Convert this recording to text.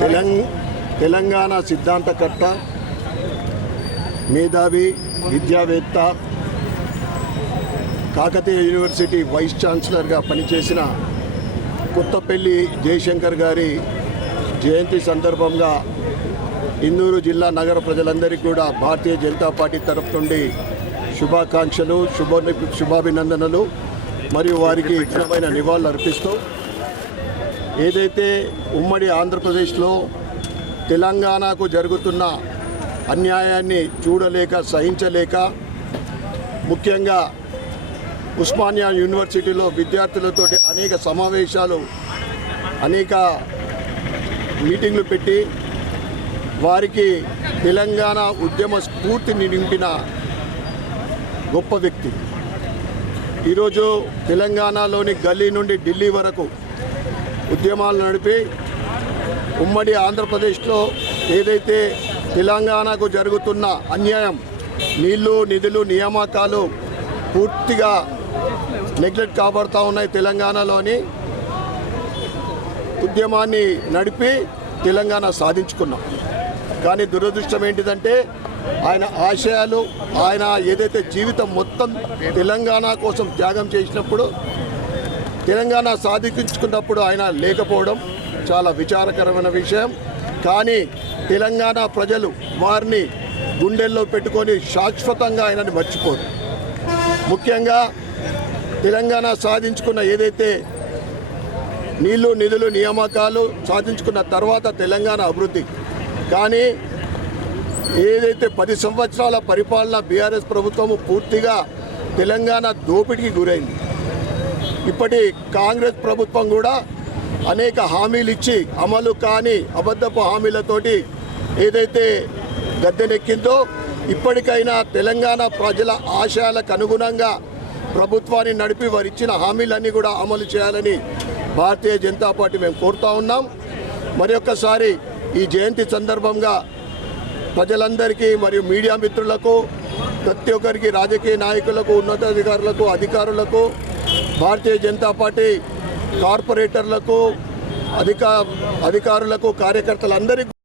తెలంగ తెలంగాణ సిద్ధాంతకర్త మేధావి విద్యావేత్త Kakatiya university vice ఛాన్సలర్గా పనిచేసిన కొత్తపల్లి జయశంకర్ గారి జయంతి సందర్భంగా ఇందూరు జిల్లా నగర ప్రజలందరికీ కూడా భారతీయ జనతా పార్టీ తరఫు నుండి శుభాకాంక్షలు శుభ శుభాభినందనలు మరియు వారికి ఘనమైన నివాళులు అర్పిస్తూ ఏదైతే ఉమ్మడి ఆంధ్రప్రదేశ్లో తెలంగాణకు జరుగుతున్న అన్యాయాన్ని చూడలేక సహించలేక ముఖ్యంగా ఉస్మానియా యూనివర్సిటీలో విద్యార్థులతోటి అనేక సమావేశాలు అనేక మీటింగ్లు పెట్టి వారికి తెలంగాణ ఉద్యమ స్ఫూర్తిని నింపిన గొప్ప వ్యక్తి. ఈరోజు తెలంగాణలోని గల్లీ నుండి ఢిల్లీ వరకు ఉద్యమాలు నడిపి ఉమ్మడి ఆంధ్రప్రదేశ్లో ఏదైతే తెలంగాణకు జరుగుతున్న అన్యాయం నీళ్ళు నిధులు నియామకాలు పూర్తిగా నెగ్లెక్ట్ కాబడుతూ ఉన్నాయి తెలంగాణలోని ఉద్యమాన్ని నడిపి తెలంగాణ సాధించుకున్నాం. కానీ దురదృష్టం ఏంటిదంటే ఆయన ఆశయాలు ఆయన ఏదైతే జీవితం మొత్తం తెలంగాణ కోసం త్యాగం చేసినప్పుడు తెలంగాణ సాధించుకున్నప్పుడు ఆయన లేకపోవడం చాలా విచారకరమైన విషయం. కానీ తెలంగాణ ప్రజలు వారిని గుండెల్లో పెట్టుకొని శాశ్వతంగా ఆయనని మర్చిపోరు. ముఖ్యంగా తెలంగాణ సాధించుకున్న ఏదైతే నీళ్ళు నిధులు నియామకాలు సాధించుకున్న తర్వాత తెలంగాణ అభివృద్ధి. కానీ ఏదైతే పది సంవత్సరాల పరిపాలన బీఆర్ఎస్ ప్రభుత్వము పూర్తిగా తెలంగాణ దోపిడీకి గురైంది. ఇప్పటి కాంగ్రెస్ ప్రభుత్వం కూడా అనేక హామీలు ఇచ్చి అమలు కాని అబద్ధపు హామీలతోటి ఏదైతే గద్దెనెక్కిందో ఇప్పటికైనా తెలంగాణ ప్రజల ఆశయాలకు అనుగుణంగా ప్రభుత్వాన్ని నడిపి వారు ఇచ్చిన హామీలన్నీ కూడా అమలు చేయాలని భారతీయ జనతా పార్టీ మేము కోరుతా ఉన్నాం. మరి ఒక్కసారి ఈ జయంతి సందర్భంగా ప్రజలందరికీ మరియు మీడియా మిత్రులకు ప్రతి ఒక్కరికి రాజకీయ నాయకులకు ఉన్నతాధికారులకు అధికారులకు భారతీయ జనతా పార్టీ కార్పొరేటర్లకు అధికా అధికారులకు కార్యకర్తలందరికీ